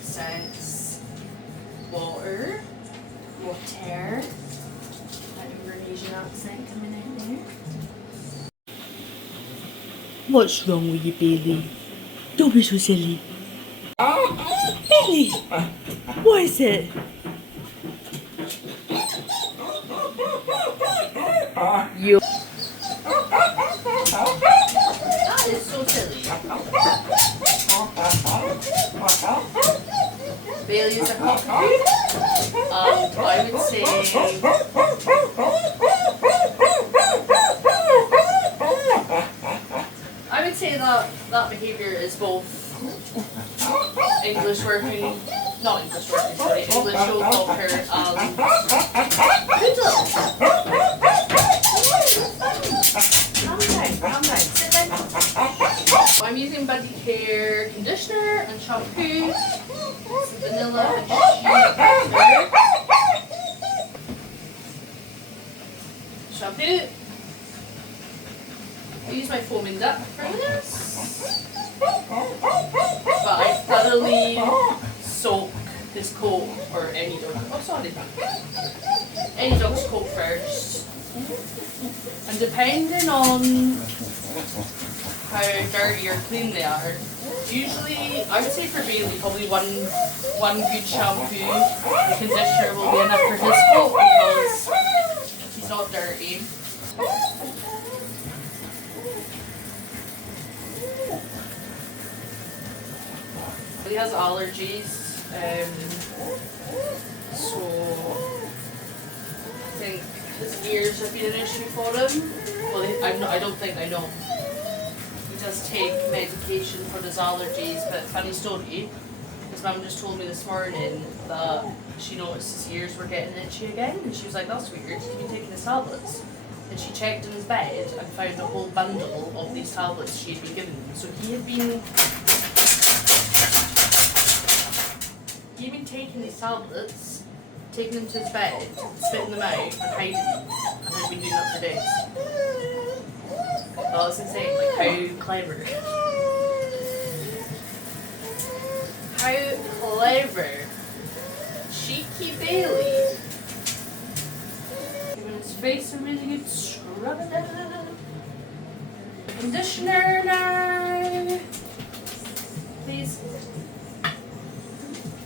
accents. Water. Water. That Indonesian accent coming out there. What's wrong with you, Bailey? Don't be so silly. Bailey! What is it? You. That is so silly. Bailey is a cockapoo. I would say that behaviour is both English working, not English working, sorry, English show talker and poodle. Calm down, sit down. I'm using body care conditioner and shampoo, some vanilla and shea shampoo. I use my foaming duck for this, but I thoroughly soak his coat, or any dog's coat first, and depending on how dirty or clean they are, usually I would say for Bailey probably one good shampoo and conditioner will be enough for his coat because he's not dirty. He has allergies, so I think his ears have been an issue for him. Well, I don't think I know. He does take medication for his allergies, but funny story, his mum just told me this morning that she noticed his ears were getting itchy again, and she was like, that's weird, he's been taking his tablets. And she checked in his bed and found a whole bundle of these tablets she had been given him. So he had been taking these tablets, taking them to his bed, spitting them out and hiding them, and had been doing that for days. That was insane, like how clever. How clever. Cheeky Bailey. Giving his face a really good scrub it down. Conditioner now. Please.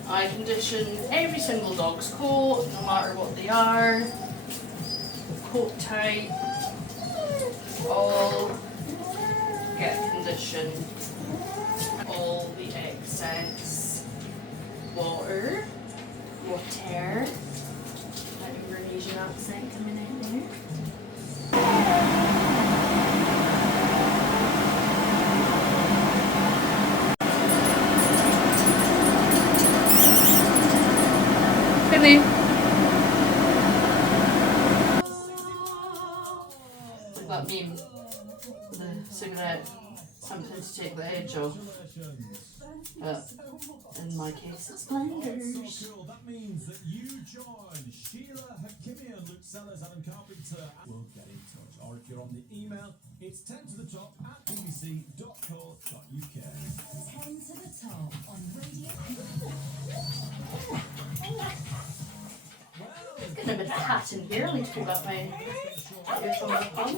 I condition every single dog's coat, no matter what they are. Coat type. All get conditioned. All the accents. Water. Water. That Indonesian accent coming out there. Billy. That meme. The cigarette. Something to take the edge off. In my case, it's blenders. That means that you join Sheila Hakimi and Luke Sellers, Adam Carpenter. We'll get in touch. Or if you're on the email, it's 10 to the top at bbc.co.uk. 10 to the top on radio. It's getting a bit hot in here. At least we got my earphones on.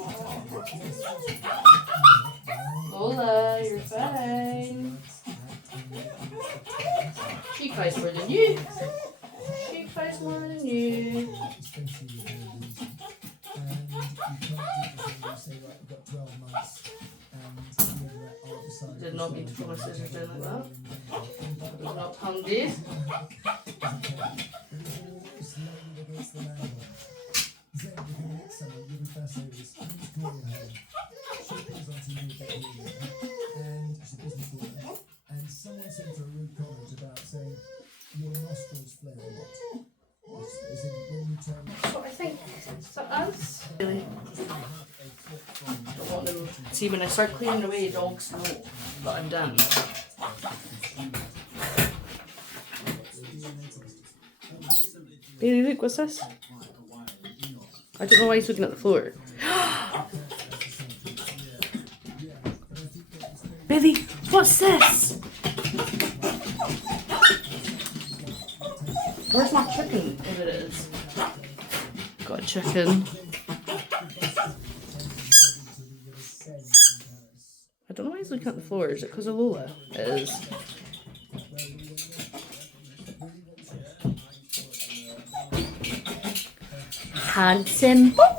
Lola, you're fine. She cries more than you. She cries more than you. Did not mean to put my scissors in like that. It was not handy. And someone sent her a rude comment about saying your nostrils flare a lot. Is it when you turn? That's what I think. Is that us? Really? Don't want them. See, when I start cleaning away, dogs know that I'm done. Bailey, look, what's this? I don't know why he's looking at the floor. Bailey, what's this? Where's my chicken? Oh, it is. Got a chicken. I don't know why he's looking at the floor. Is it because of Lola? It is. Handsome boy.